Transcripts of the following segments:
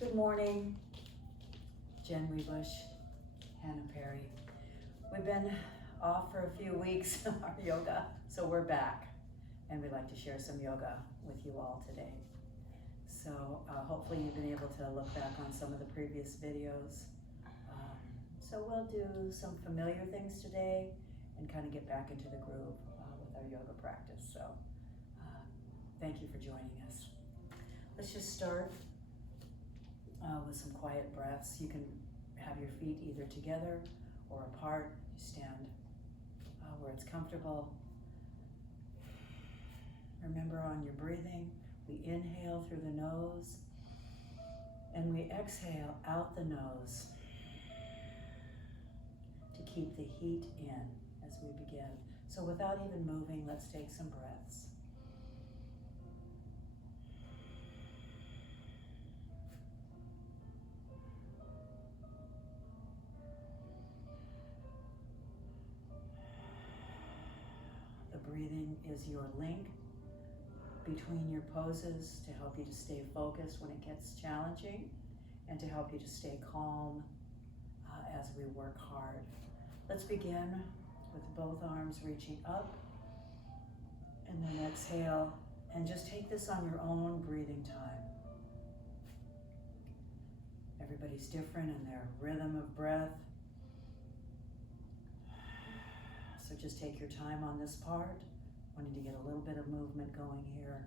Good morning, Jen Webush, Hannah Perry. We've been off for a few weeks on our yoga, so we're back, and we'd like to share some yoga with you all today. So hopefully you've been able to look back on some of the previous videos. So we'll do some familiar things today and kind of get back into the groove with our yoga practice. So thank you for joining us. Let's just start with some quiet breaths. You can have your feet either together or apart. You stand where it's comfortable. Remember on your breathing, we inhale through the nose and we exhale out the nose to keep the heat in as we begin. So without even moving, let's take some breaths. The breathing is your link between your poses to help you to stay focused when it gets challenging and to help you to stay calm as we work hard. Let's begin with both arms reaching up and then exhale, and just take this on your own breathing time. Everybody's different in their rhythm of breath. So just take your time on this part. Wanting to get a little bit of movement going here.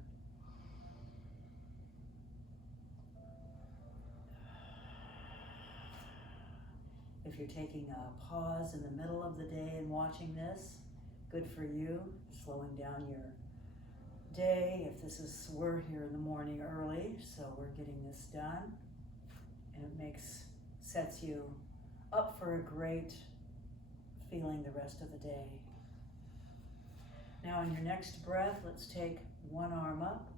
If you're taking a pause in the middle of the day and watching this, good for you. Slowing down your day. If this is, we're here in the morning early, so we're getting this done. And it sets you up for a great feeling the rest of the day. Now on your next breath, let's take one arm up.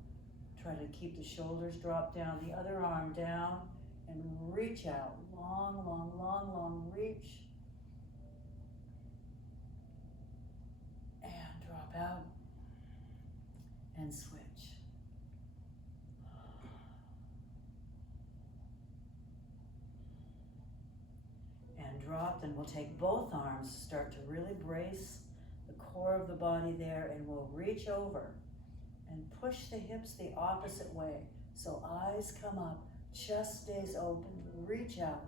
Try to keep the shoulders dropped down, the other arm down, and reach out. Long, long, long, long reach. And drop out. And switch. And drop, and we'll take both arms, start to really brace the core of the body there, and we'll reach over and push the hips the opposite way. So eyes come up, chest stays open, reach out.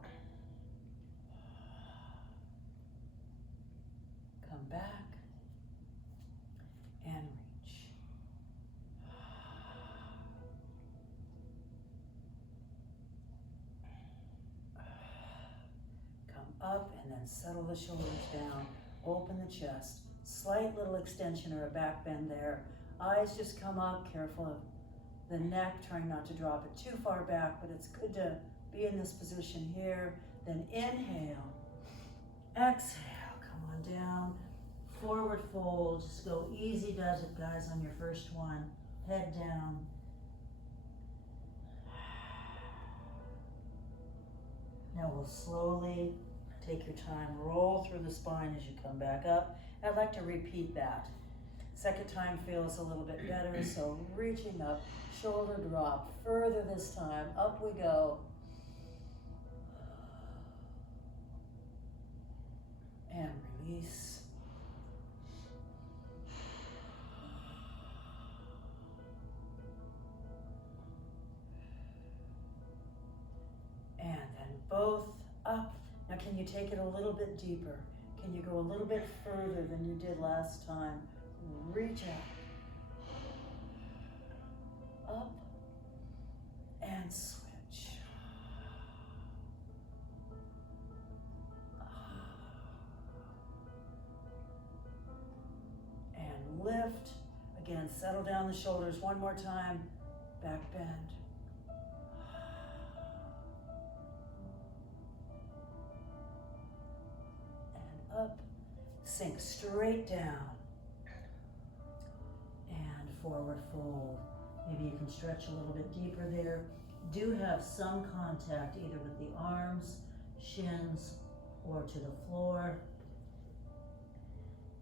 Come back and reach. Come up and then settle the shoulders down, open the chest. Slight little extension or a back bend there. Eyes just come up, careful of the neck, trying not to drop it too far back, but it's good to be in this position here. Then inhale, exhale, come on down, forward fold. Just go easy does it, guys, on your first one. Head down. Now we'll slowly take your time, roll through the spine as you come back up. I'd like to repeat that. Second time feels a little bit better, so reaching up, shoulder drop, further this time, up we go. And release. And then both up. Now can you take it a little bit deeper? Can you go a little bit further than you did last time? Reach out. Up and switch. And lift. Again, settle down the shoulders one more time. Back bend. And up. Sink straight down. And forward fold. Maybe you can stretch a little bit deeper there. Do have some contact either with the arms, shins, or to the floor.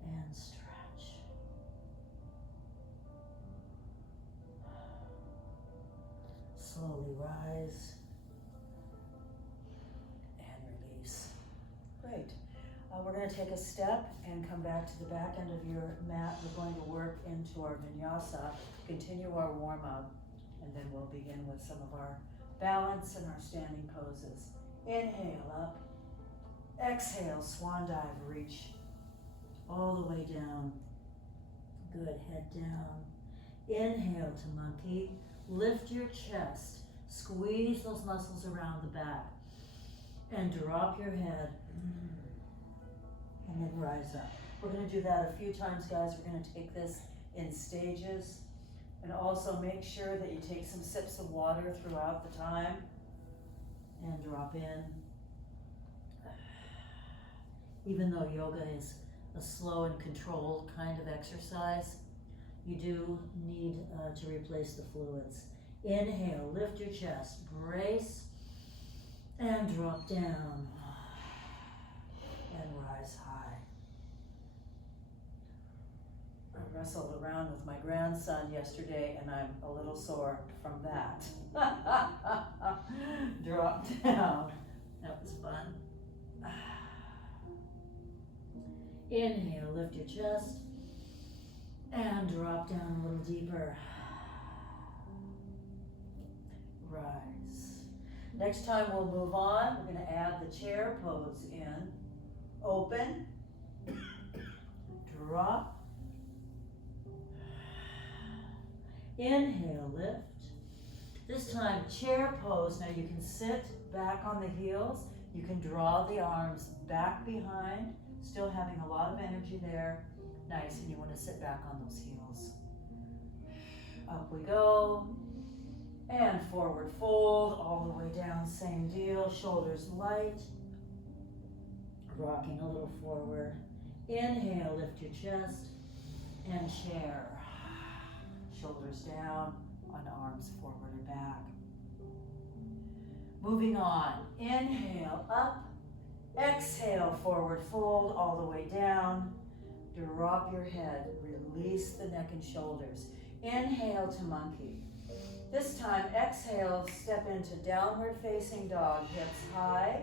And stretch. Slowly rise. we're going to take a step and come back to the back end of your mat. We're going to work into our vinyasa, continue our warm-up, and then we'll begin with some of our balance and our standing poses. Inhale up, exhale, swan dive, reach all the way down. Good, head down. Inhale to monkey, lift your chest, squeeze those muscles around the back, and drop your head, and then rise up. We're going to do that a few times, guys. We're going to take this in stages, and also make sure that you take some sips of water throughout the time, and drop in. Even though yoga is a slow and controlled kind of exercise, you do need to replace the fluids. Inhale, lift your chest, brace, and drop down, and rise high. I wrestled around with my grandson yesterday, and I'm a little sore from that. Drop down. That was fun. Inhale, lift your chest, and drop down a little deeper. Rise. Next time we'll move on. We're going to add the chair pose in. Open, drop, inhale, lift. This time, chair pose. Now you can sit back on the heels. You can draw the arms back behind, still having a lot of energy there. Nice, and you want to sit back on those heels. Up we go. And forward fold, all the way down, same deal. Shoulders light. Rocking a little forward. Inhale, lift your chest, and chair. Shoulders down, on arms forward and back. Moving on. Inhale, up. Exhale, forward fold, all the way down. Drop your head, release the neck and shoulders. Inhale to monkey. This time, exhale, step into downward facing dog, hips high.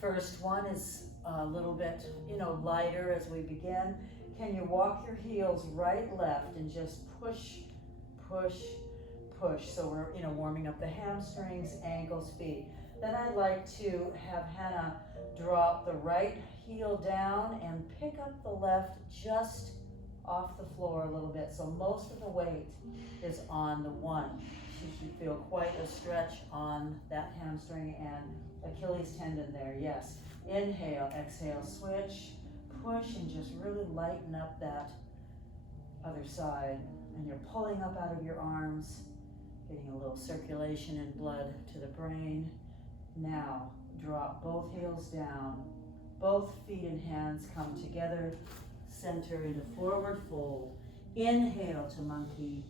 First one is a little bit, lighter as we begin. Can you walk your heels right, left, and just push, push, push. So we're, warming up the hamstrings, ankles, feet. Then I'd like to have Hannah drop the right heel down and pick up the left just off the floor a little bit. So most of the weight is on the one. She should feel quite a stretch on that hamstring and Achilles tendon there, yes. Inhale, exhale, switch, push, and just really lighten up that other side. And you're pulling up out of your arms, getting a little circulation and blood to the brain. Now, drop both heels down. Both feet and hands come together, center into forward fold. Inhale to monkey,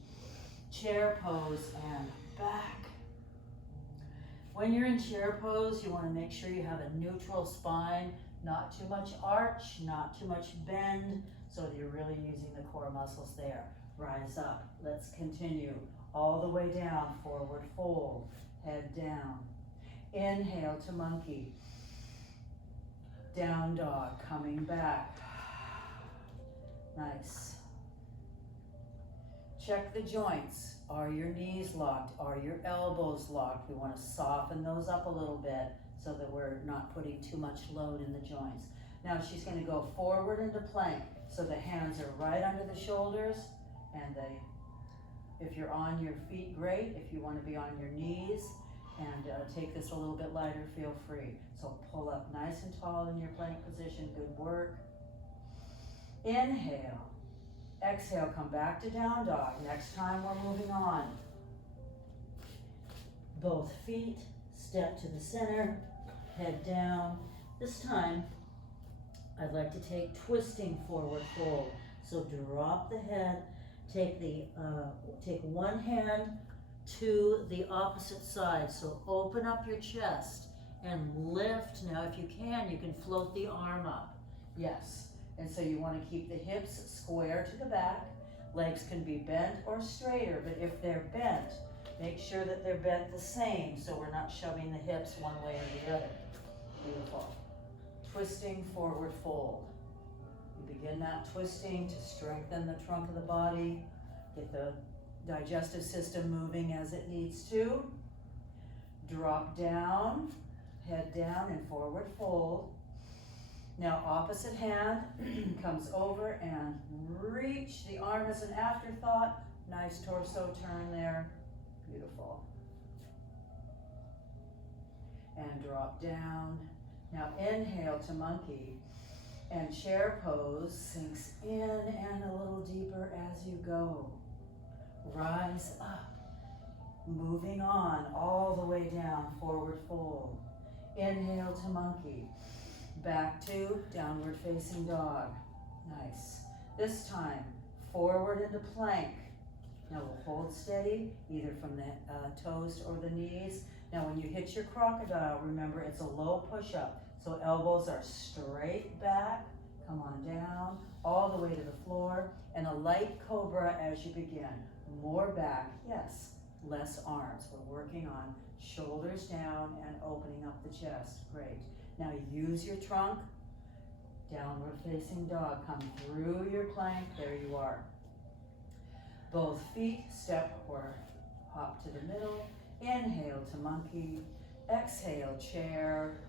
chair pose, and back. When you're in chair pose, you want to make sure you have a neutral spine, not too much arch, not too much bend, so that you're really using the core muscles there. Rise up. Let's continue. All the way down, forward fold, head down. Inhale to monkey. Down dog, coming back. Nice. Check the joints. Are your knees locked? Are your elbows locked? We want to soften those up a little bit so that we're not putting too much load in the joints. Now she's going to go forward into plank. So the hands are right under the shoulders, and if you're on your feet, great. If you want to be on your knees and take this a little bit lighter, feel free. So pull up nice and tall in your plank position. Good work. Inhale. Exhale, come back to down dog. Next time we're moving on. Both feet, step to the center, head down. This time, I'd like to take twisting forward fold. So drop the head, take one hand to the opposite side. So open up your chest and lift. Now if you can float the arm up. Yes. And so you want to keep the hips square to the back. Legs can be bent or straighter, but if they're bent, make sure that they're bent the same so we're not shoving the hips one way or the other. Beautiful. twisting forward fold. You begin that twisting to strengthen the trunk of the body, get the digestive system moving as it needs to. Drop down, head down and forward fold. Now opposite hand comes over and reach the arm as an afterthought. Nice torso turn there. Beautiful. And drop down. Now inhale to monkey. And chair pose sinks in and a little deeper as you go. Rise up. Moving on all the way down, forward fold. Inhale to monkey. Back to downward facing dog. Nice. This time, forward into plank. Now we'll hold steady, either from the toes or the knees. Now when you hit your crocodile, remember it's a low push-up. So elbows are straight back, come on down, all the way to the floor, and a light cobra as you begin. More back, yes, less arms. We're working on shoulders down and opening up the chest. Great. Now use your trunk, downward facing dog. Come through your plank, there you are. Both feet step or hop to the middle. Inhale to monkey, exhale chair,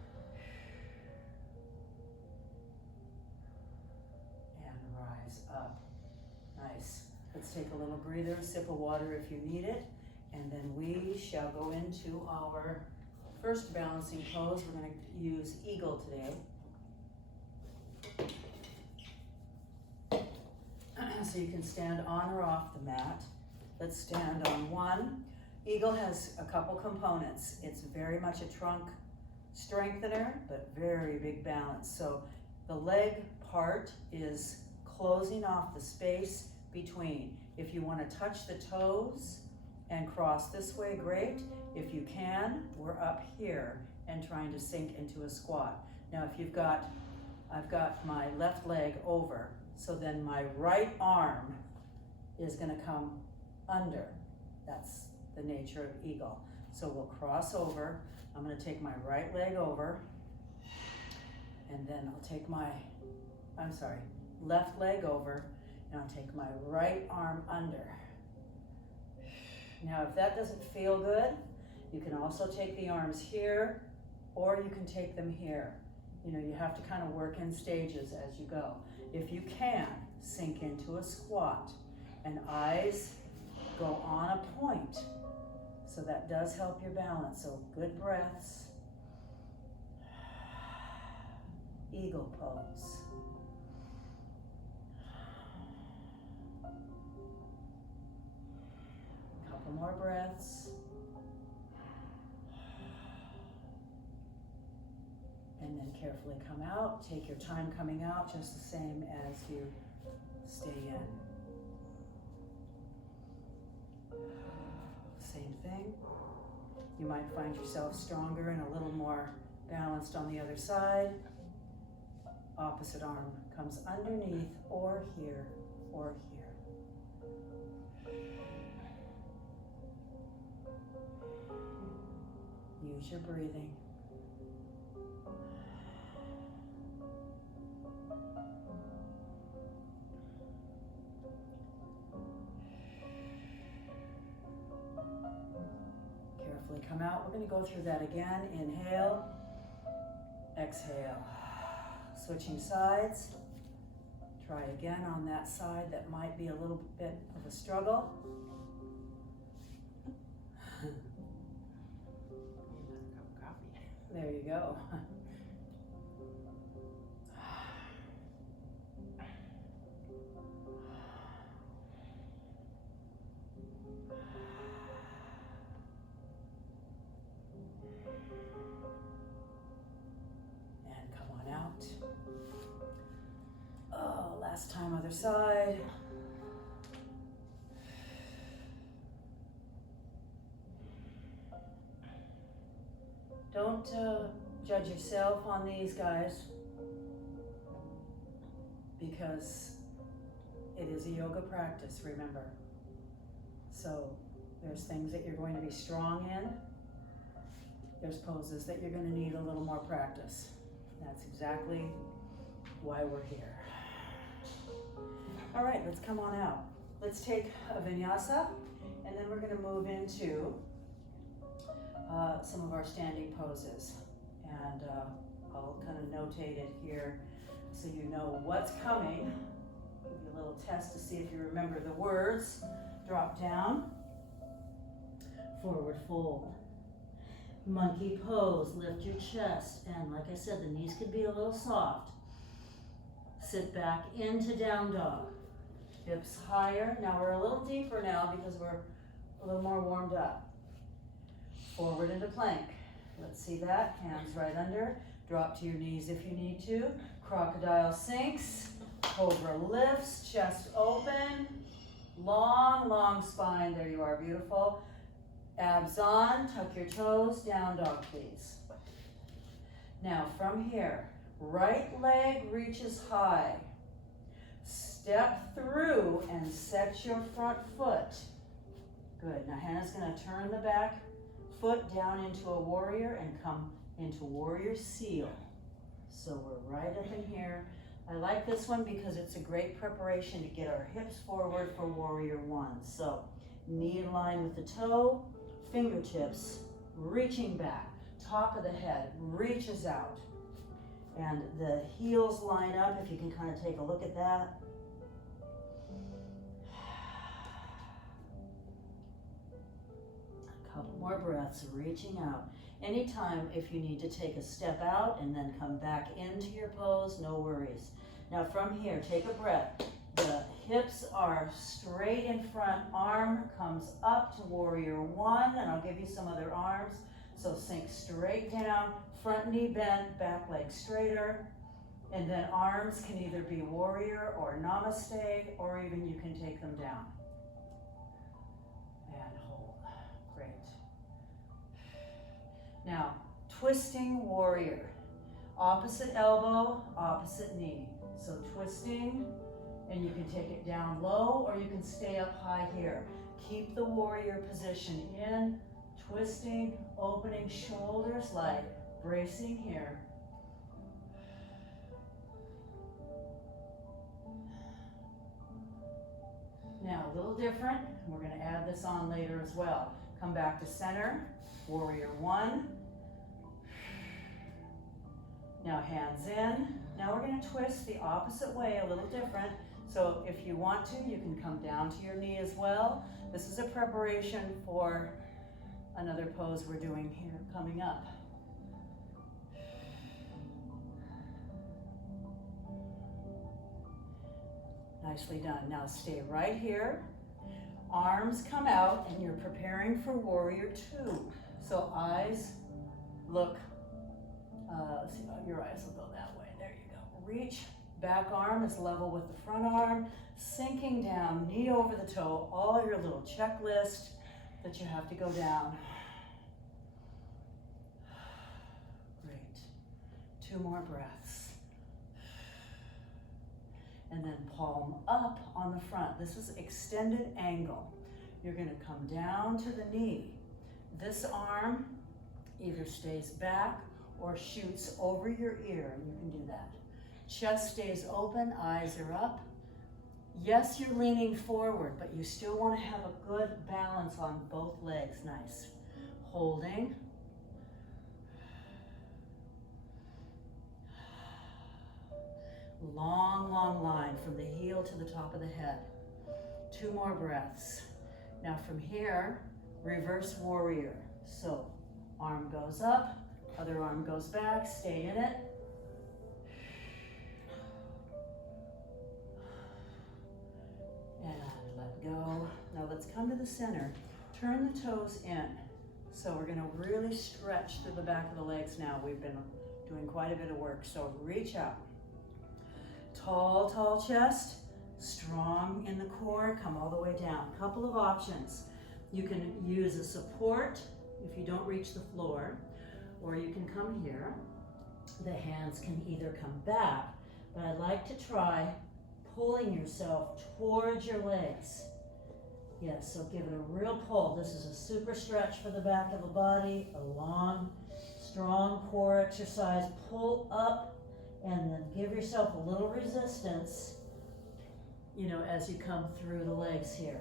and rise up. Nice. Let's take a little breather, sip of water if you need it, and then we shall go into our first balancing pose. We're going to use eagle today. So you can stand on or off the mat. Let's stand on one. Eagle has a couple components. It's very much a trunk strengthener, but very big balance. So the leg part is closing off the space between. If you want to touch the toes and cross this way, great. If you can, we're up here and trying to sink into a squat. Now if I've got my left leg over, so then my right arm is going to come under. That's the nature of eagle. So we'll cross over. I'm going to take my right leg over, and then I'll take my, left leg over, and I'll take my right arm under. Now if that doesn't feel good, you can also take the arms here, or you can take them here. You know, you have to kind of work in stages as you go. If you can, sink into a squat, and eyes go on a point. So that does help your balance. So good breaths. Eagle pose. Couple more breaths. And then carefully come out. Take your time coming out, just the same as you stay in. Same thing. You might find yourself stronger and a little more balanced on the other side. Opposite arm comes underneath or here or here. Use your breathing. Carefully come out. We're going to go through that again. Inhale, exhale. Switching sides. Try again on that side that might be a little bit of a struggle. There you go. And come on out. Oh, last time, other side. Don't judge yourself on these, guys, because it is a yoga practice, remember. So there's things that you're going to be strong in. There's poses that you're going to need a little more practice. That's exactly why we're here. All right, let's come on out. Let's take a vinyasa, and then we're gonna move into some of our standing poses. And I'll kind of notate it here so you know what's coming. Give you a little test to see if you remember the words. Drop down, forward fold. Monkey pose, lift your chest, and like I said, the knees can be a little soft. Sit back into down dog. Hips higher. Now we're a little deeper now because we're a little more warmed up. Forward into plank. Let's see that. Hands right under. Drop to your knees if you need to. Crocodile sinks. Cobra lifts. Chest open. Long, long spine. There you are. Beautiful. Abs on. Tuck your toes. Down dog, please. Now from here, right leg reaches high. Step through and set your front foot. Good. Now Hannah's going to turn the back foot down into a warrior and come into warrior seal. So we're right up in here. I like this one because it's a great preparation to get our hips forward for warrior one. So knee in line with the toe, fingertips reaching back, top of the head reaches out. And the heels line up, if you can kind of take a look at that. A couple more breaths, reaching out. Anytime if you need to take a step out and then come back into your pose, no worries. Now from here, take a breath. The hips are straight in front, arm comes up to warrior one, and I'll give you some other arms. So sink straight down, front knee bent, back leg straighter, and then arms can either be warrior or namaste, or even you can take them down. And hold, great. Now, twisting warrior. Opposite elbow, opposite knee. So twisting, and you can take it down low, or you can stay up high here. Keep the warrior position in, twisting, opening shoulders light, bracing here. Now a little different, we're going to add this on later as well. Come back to center, warrior one. Now hands in. Now we're going to twist the opposite way, a little different. So if you want to, you can come down to your knee as well. This is a preparation for another pose we're doing here coming up. Nicely done. Now stay right here. Arms come out and you're preparing for warrior two. So eyes look, let's see, your eyes will go that way. There you go. Reach, back arm is level with the front arm, sinking down, knee over the toe, all your little checklist that you have to go down. Great. 2 more breaths. And then palm up on the front. This is extended angle. You're going to come down to the knee. This arm either stays back or shoots over your ear, and you can do that. Chest stays open, eyes are up. Yes, you're leaning forward, but you still want to have a good balance on both legs. Nice. Holding. Long, long line from the heel to the top of the head. 2 more breaths. Now from here, reverse warrior. So arm goes up, other arm goes back, stay in it. And let go. Now let's come to the center. Turn the toes in. So we're going to really stretch through the back of the legs now. We've been doing quite a bit of work. So reach out. Tall, tall chest, strong in the core, come all the way down. Couple of options. You can use a support if you don't reach the floor, or you can come here. The hands can either come back, but I'd like to try pulling yourself towards your legs. Yes, so give it a real pull. This is a super stretch for the back of the body, a long Strong core exercise. Pull up and then give yourself a little resistance, you know, as you come through the legs here.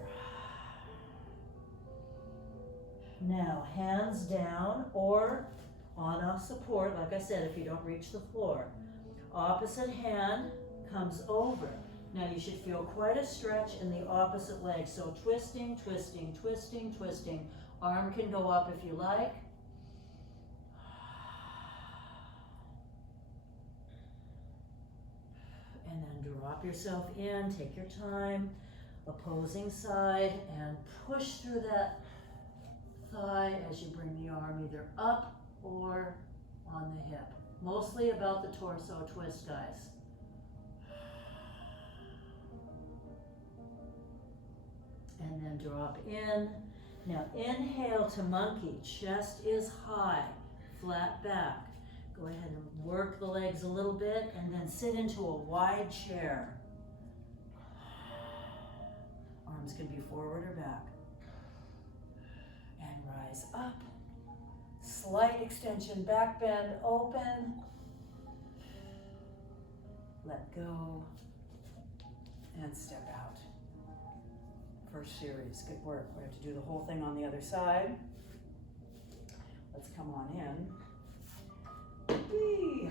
Now, hands down or on a support, like I said, if you don't reach the floor. Opposite hand comes over. Now you should feel quite a stretch in the opposite leg. So twisting, twisting, twisting, twisting. Arm can go up if you like. And then drop yourself in, take your time. Opposing side, and push through that thigh as you bring the arm either up or on the hip. Mostly about the torso twist, guys. And then drop in. Now inhale to monkey. Chest is high, flat back. Go ahead and work the legs a little bit and then sit into a wide chair. Arms can be forward or back. And rise up. Slight extension, back bend, open. Let go. And step out. First series, good work. We have to do the whole thing on the other side. Let's come on in. Whee.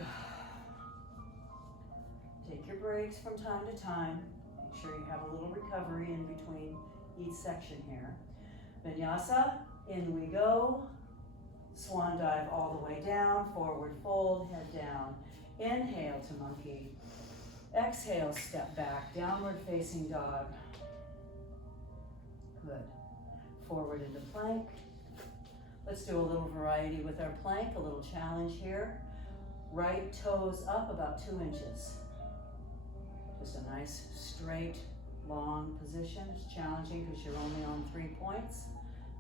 Take your breaks from time to time. Make sure you have a little recovery in between each section here. Vinyasa, in we go. Swan dive all the way down, forward fold, head down. Inhale to monkey. Exhale, step back, downward facing dog. Good. Forward into plank. Let's do a little variety with our plank, a little challenge here. Right toes up about 2 inches. Just a nice, straight, long position. It's challenging because you're only on 3 points.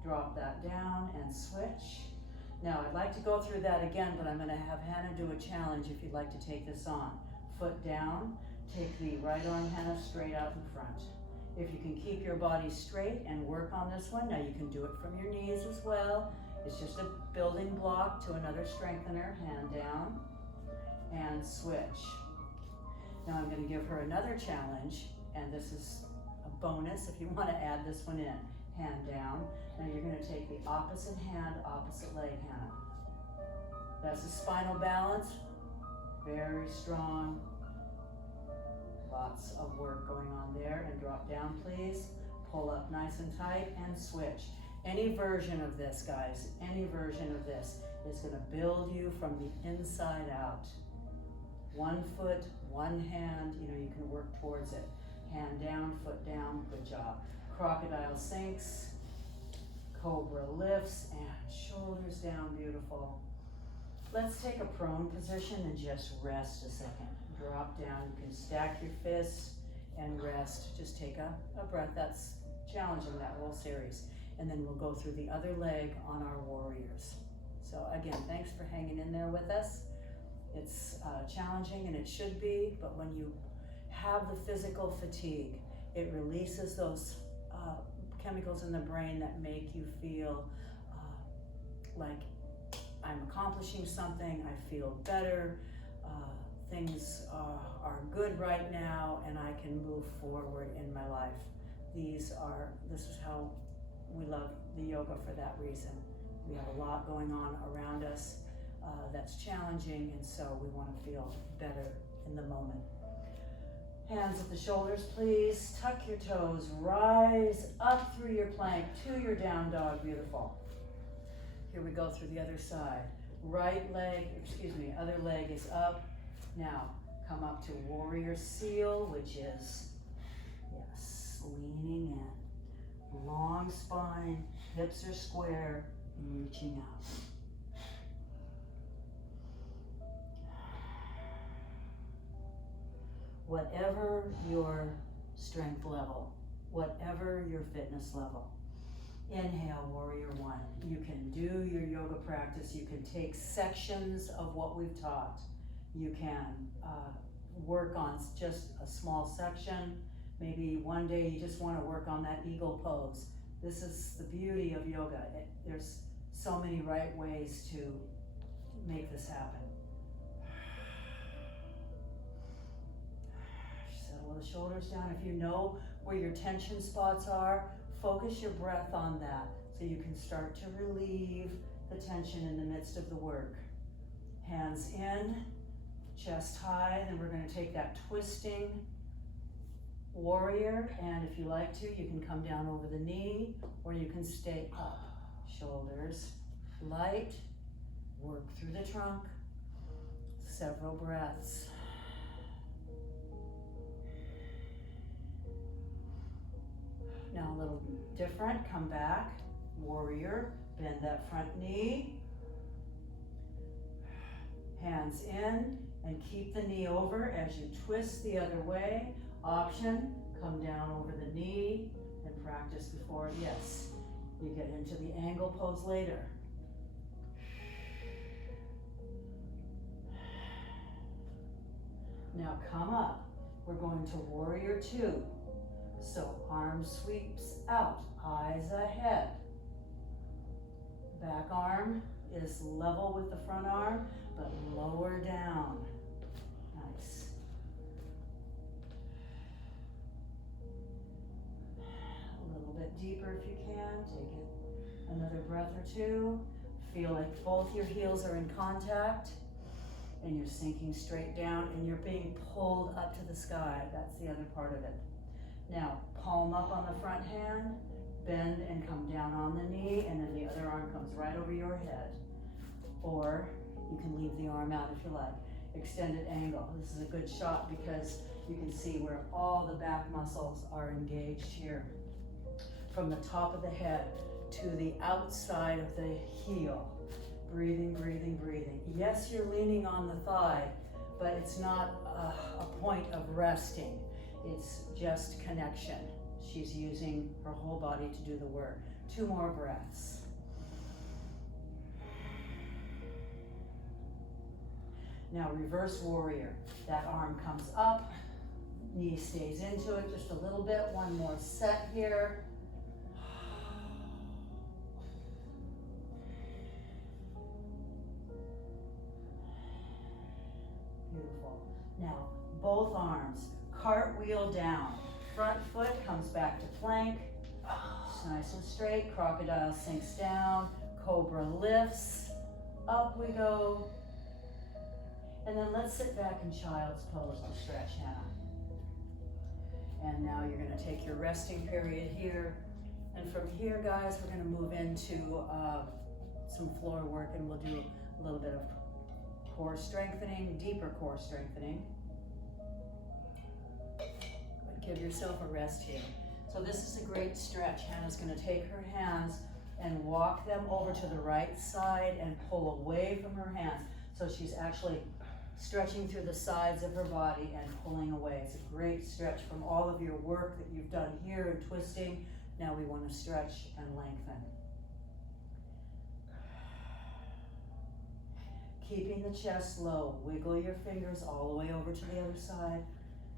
Drop that down and switch. Now, I'd like to go through that again, but I'm going to have Hannah do a challenge if you'd like to take this on. Foot down. Take the right arm, Hannah, straight out in front. If you can keep your body straight and work on this one, now you can do it from your knees as well. It's just a building block to another strengthener. Hand down and switch. Now I'm going to give her another challenge, and this is a bonus if you want to add this one in. Hand down. Now you're going to take the opposite hand, opposite leg, Hannah. That's a spinal balance. Very strong. Lots of work going on there. And drop down, please. Pull up nice and tight and switch. Any version of this, guys, any version of this is going to build you from the inside out. 1 foot, 1 hand, you know, you can work towards it. Hand down, foot down, good job. Crocodile sinks, cobra lifts, and shoulders down, beautiful. Let's take a prone position and just rest a second. Drop down, you can stack your fists and rest. Just take a breath. That's challenging, that whole series. And then we'll go through the other leg on our warriors. So again, thanks for hanging in there with us. It's challenging, and it should be, but when you have the physical fatigue, it releases those chemicals in the brain that make you feel like I'm accomplishing something, I feel better, things are good right now, and I can move forward in my life. This is how we love the yoga for that reason. We have a lot going on around us that's challenging, and so we want to feel better in the moment. Hands at the shoulders, please. Tuck your toes. Rise up through your plank to your down dog. Beautiful. Here we go through the other side. Other leg is up. Now, come up to warrior seal, which is, yes, leaning in. Long spine, hips are square, reaching out. Whatever your strength level, whatever your fitness level, inhale, warrior one. You can do your yoga practice. You can take sections of what we've taught. You can work on just a small section. Maybe one day you just want to work on that eagle pose. This is the beauty of yoga. There's so many right ways to make this happen. Settle the shoulders down. If you know where your tension spots are, focus your breath on that so you can start to relieve the tension in the midst of the work. Hands in, chest high, then we're going to take that twisting warrior, and if you like to, you can come down over the knee or you can stay up. Shoulders light, work through the trunk, several breaths. Now a little different, come back, warrior, bend that front knee, hands in, and keep the knee over as you twist the other way. Option, come down over the knee and practice before, yes, you get into the angle pose later. Now come up, we're going to warrior two. So arm sweeps out, eyes ahead. Back arm is level with the front arm, but lower down. Nice. A little bit deeper if you can. Take it another breath or two. Feel like both your heels are in contact and you're sinking straight down and you're being pulled up to the sky. That's the other part of it. Now, palm up on the front hand, bend and come down on the knee, and then the other arm comes right over your head. Or you can leave the arm out if you like. Extended angle. This is a good shot because you can see where all the back muscles are engaged here. From the top of the head to the outside of the heel. Breathing, breathing, breathing. Yes, you're leaning on the thigh, but it's not a point of resting. It's just connection. She's using her whole body to do the work. 2 more breaths. Now reverse warrior. That arm comes up, knee stays into it just a little bit. 1 more set here. Beautiful. Now both arms. Cartwheel down. Front foot comes back to plank. Just nice and straight. Crocodile sinks down. Cobra lifts. Up we go. And then let's sit back in child's pose to stretch, Hannah. And now you're going to take your resting period here. And from here, guys, we're going to move into some floor work, and we'll do a little bit of core strengthening, deeper core strengthening. Give yourself a rest here. So this is a great stretch. Hannah's going to take her hands and walk them over to the right side and pull away from her hands. So she's actually stretching through the sides of her body and pulling away. It's a great stretch from all of your work that you've done here and twisting. Now we want to stretch and lengthen. Keeping the chest low. Wiggle your fingers all the way over to the other side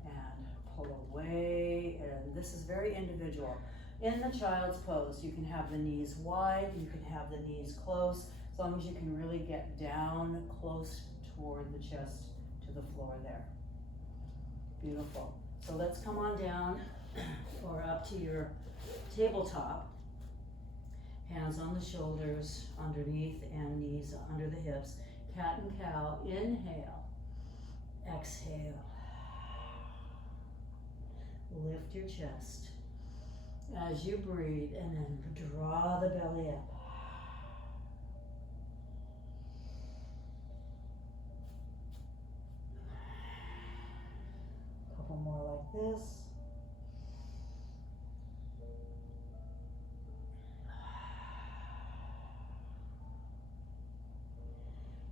and pull away. And this is very individual. In the child's pose, you can have the knees wide, you can have the knees close, as long as you can really get down close toward the chest to the floor there. Beautiful. So let's come on down or up to your tabletop. Hands on the shoulders, underneath, and knees under the hips. Cat and cow. Inhale. Exhale. Lift your chest as you breathe, and then draw the belly up. A couple more like this.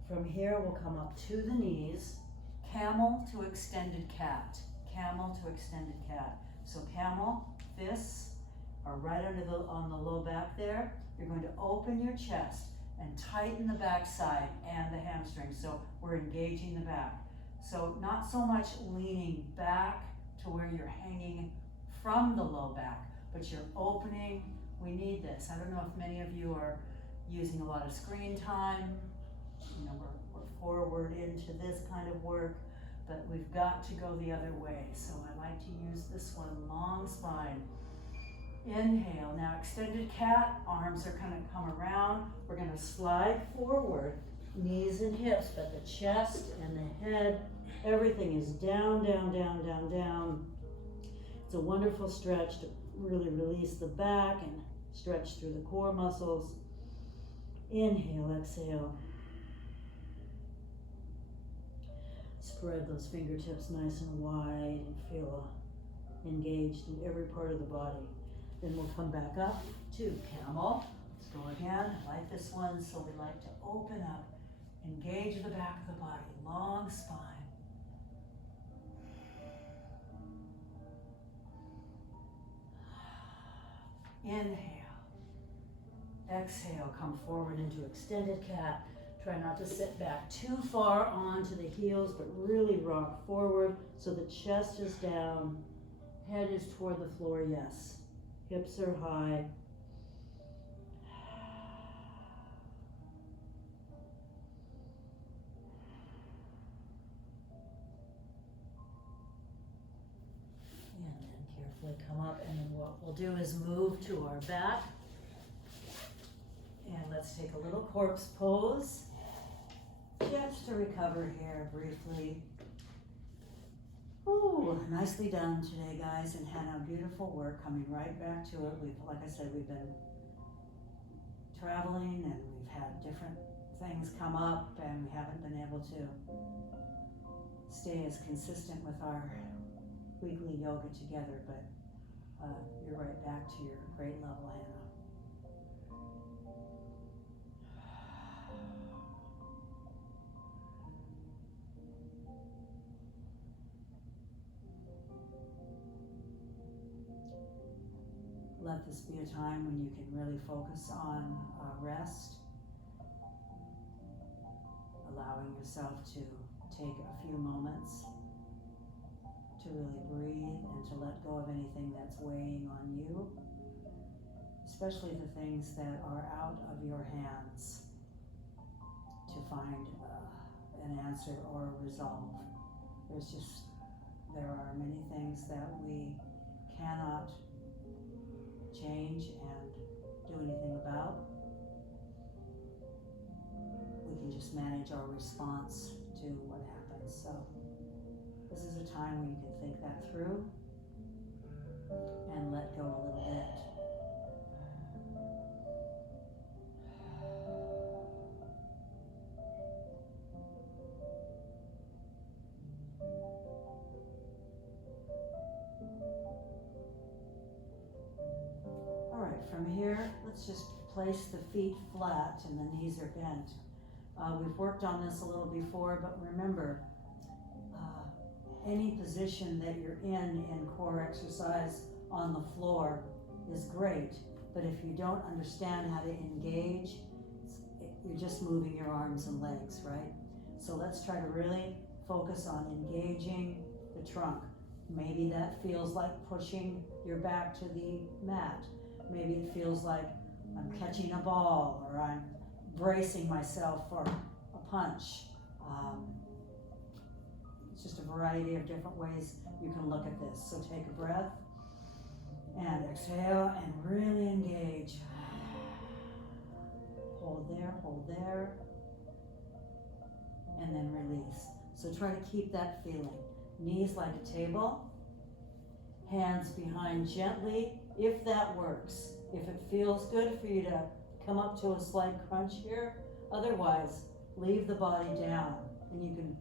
From here, we'll come up to the knees, camel to extended cat, camel to extended cat. So camel, fists are right under on the low back there. You're going to open your chest and tighten the back side and the hamstring. So we're engaging the back. So not so much leaning back to where you're hanging from the low back, but you're opening. We need this. I don't know if many of you are using a lot of screen time we're forward into this kind of work, but we've got to go the other way. So I like to use this one, long spine. Inhale, now extended cat, arms are gonna come around. We're gonna slide forward, knees and hips, but the chest and the head, everything is down, down, down, down, down. It's a wonderful stretch to really release the back and stretch through the core muscles. Inhale, exhale. Spread those fingertips nice and wide and feel engaged in every part of the body. Then we'll come back up to camel. Let's go again. I like this one, so we like to open up, engage the back of the body, long spine. Inhale. Exhale, come forward into extended cat. Try not to sit back too far onto the heels, but really rock forward so the chest is down, head is toward the floor, yes. Hips are high. And then carefully come up, and then what we'll do is move to our back. And let's take a little corpse pose. Just to recover here briefly. Ooh, nicely done today, guys, and Hannah, beautiful work, coming right back to it. Like I said, we've been traveling and we've had different things come up and we haven't been able to stay as consistent with our weekly yoga together, but you're right back to your great level, Hannah. Let this be a time when you can really focus on rest, allowing yourself to take a few moments to really breathe and to let go of anything that's weighing on you, especially the things that are out of your hands, to find an answer or a resolve. There are many things that we cannot change and do anything about. We can just manage our response to what happens. So this is a time when you can think that through and let go a little bit. From here, let's just place the feet flat and the knees are bent. We've worked on this a little before, but remember, any position that you're in core exercise on the floor is great, but if you don't understand how to engage, you're just moving your arms and legs, right? So let's try to really focus on engaging the trunk. Maybe that feels like pushing your back to the mat. Maybe it feels like I'm catching a ball or I'm bracing myself for a punch. It's just a variety of different ways you can look at this. So take a breath and exhale and really engage. Hold there, and then release. So try to keep that feeling. Knees like a table, hands behind gently, if that works. If it feels good for you to come up to a slight crunch here, otherwise leave the body down and you can,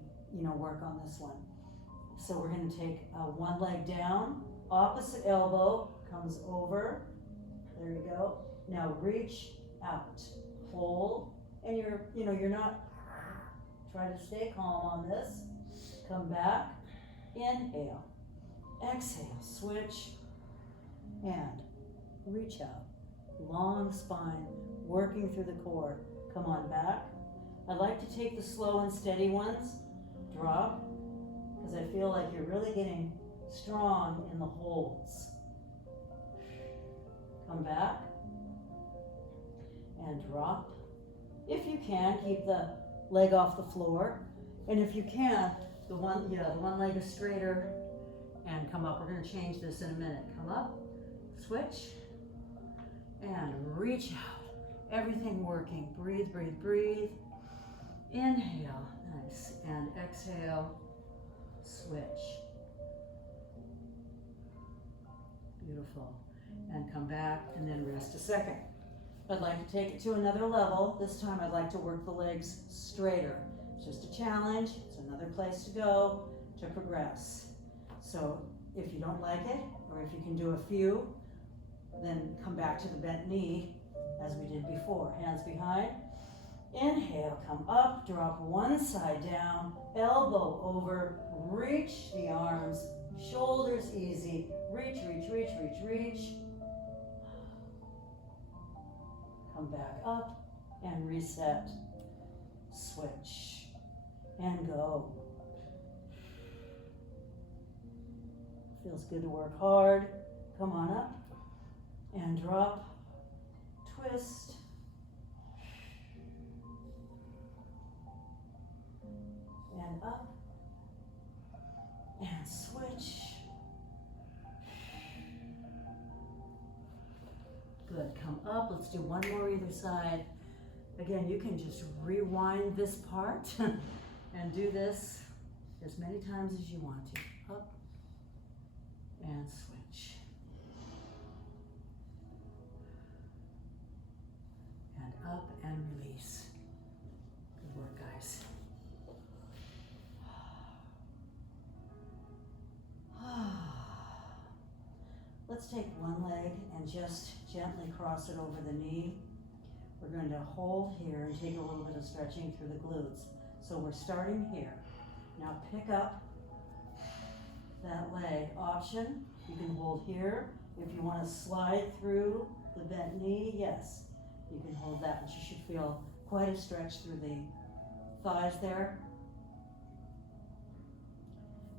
work on this one. So we're going to take one leg down, opposite elbow comes over. There you go. Now reach out, hold, and you're not, try to stay calm on this. Come back, inhale, exhale, switch, and reach out. Long spine, working through the core. Come on back. I like to take the slow and steady ones. Drop, because I feel like you're really getting strong in the holds. Come back and drop. If you can, keep the leg off the floor. And if you can, the one leg is straighter and come up. We're gonna change this in a minute. Come up, switch, and reach out. Everything working. Breathe, breathe, breathe. Inhale, nice, and exhale, switch. Beautiful. And come back and then rest a second. I'd like to take it to another level. This time I'd like to work the legs straighter. It's just a challenge. It's another place to go to progress. So if you don't like it, or if you can do a few, then come back to the bent knee as we did before. Hands behind. Inhale, come up, drop one side down, elbow over, reach the arms, shoulders easy, reach, reach, reach, reach, reach. Come back up and reset, switch, and go. Feels good to work hard. Come on up and drop, twist, and up, and switch. Good, come up, let's do one more either side. Again, you can just rewind this part and do this as many times as you want to. Up and switch. And up and release. Good work, guys. Let's take one leg and just gently cross it over the knee. We're going to hold here and take a little bit of stretching through the glutes. So we're starting here. Now pick up that leg. Option, you can hold here. If you want to slide through the bent knee, yes, you can hold that, but you should feel quite a stretch through the thighs there.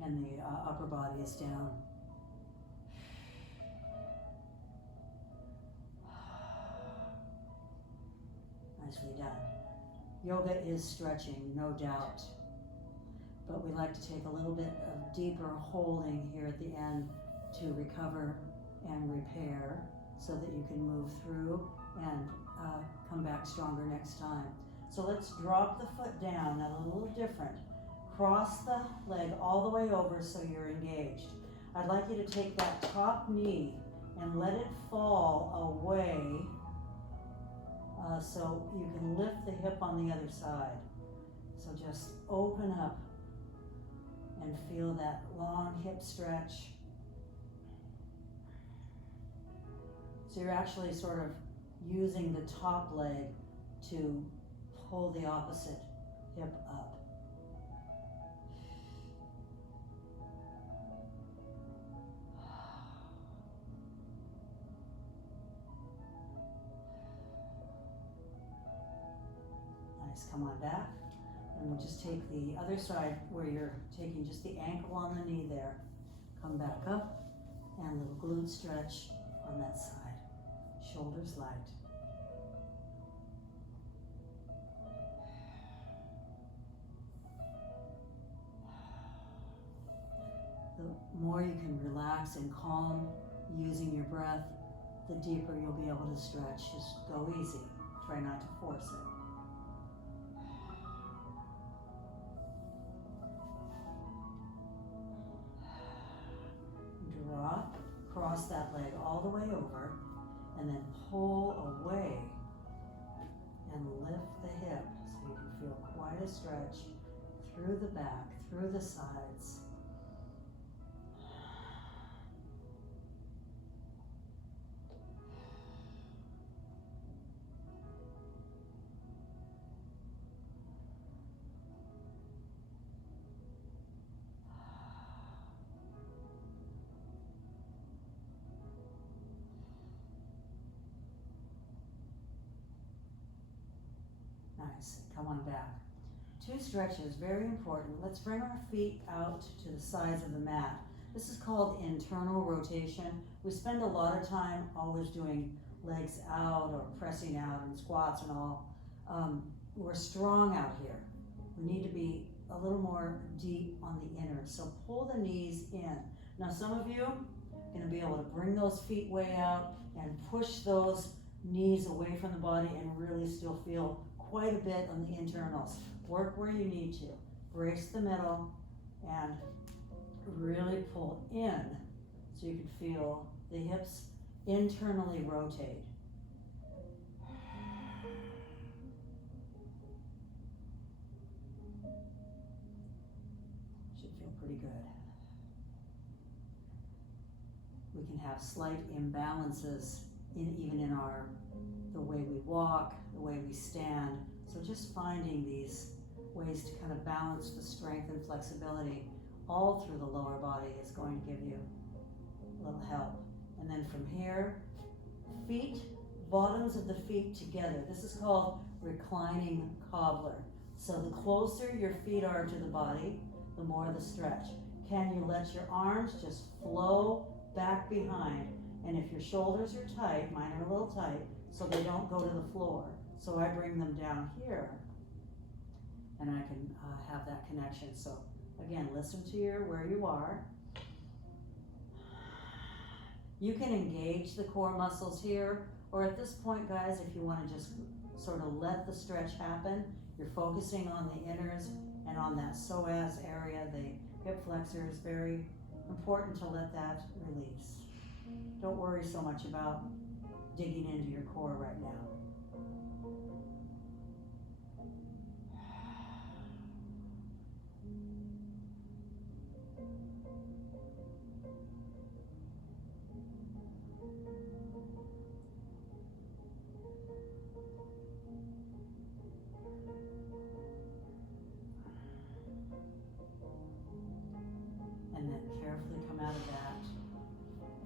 And the upper body is down. Nicely done. Yoga is stretching, no doubt. But we like to take a little bit of deeper holding here at the end to recover and repair so that you can move through and come back stronger next time. So let's drop the foot down, now a little different. Cross the leg all the way over so you're engaged. I'd like you to take that top knee and let it fall away so you can lift the hip on the other side. So just open up and feel that long hip stretch. So you're actually sort of using the top leg to pull the opposite hip up. Nice, come on back. And we'll just take the other side where you're taking just the ankle on the knee there. Come back up and a little glute stretch on that side. Shoulders light. The more you can relax and calm using your breath, the deeper you'll be able to stretch. Just go easy. Try not to force it. Drop, cross that leg all the way over, and then pull away and lift the hip so you can feel quite a stretch through the back, through the sides. Nice, come on back. Two stretches, very important. Let's bring our feet out to the sides of the mat. This is called internal rotation. We spend a lot of time always doing legs out or pressing out and squats and all. We're strong out here. we need to be a little more deep on the inner. So pull the knees in. Now some of you are gonna be able to bring those feet way out and push those knees away from the body and really still feel quite a bit on the internals. Work where you need to. Brace the middle and really pull in so you can feel the hips internally rotate. Should feel pretty good. We can have slight imbalances even in the way we walk, the way we stand. So just finding these ways to kind of balance the strength and flexibility all through the lower body is going to give you a little help. And then from here, feet, bottoms of the feet together. This is called reclining cobbler. So the closer your feet are to the body, the more the stretch. Can you let your arms just flow back behind? And if your shoulders are tight, mine are a little tight, so they don't go to the floor. So I bring them down here, and I can have that connection. So again, listen to where you are. You can engage the core muscles here, or at this point, guys, if you want to just sort of let the stretch happen, you're focusing on the inners and on that psoas area, the hip flexors. Very important to let that release. Don't worry so much about digging into your core right now. And then carefully come out of that,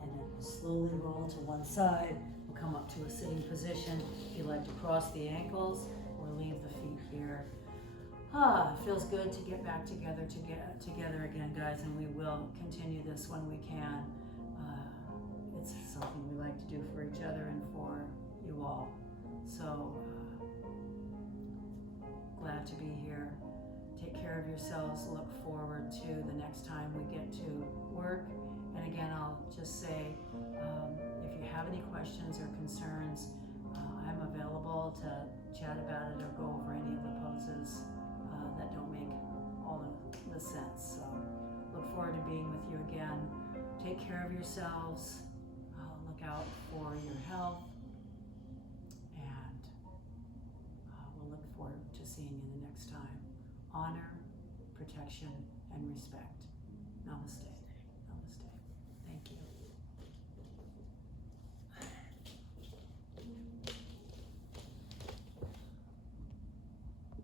and then slowly roll to one side. We'll come up to a sitting position. If you like to cross the ankles or leave the feet here. It feels good to get back together again, guys, and we will continue this when we can. It's something we like to do for each other and for you all. So glad to be here. Take care of yourselves. Look forward to the next time we get to work. And again, I'll just say, if you have any questions or concerns, I'm available to chat about it or go over any of the poses that don't make all the sense. So look forward to being with you again. Take care of yourselves. Look out for your health. And we'll look forward to seeing you the next time. Honor, protection, and respect. Namaste.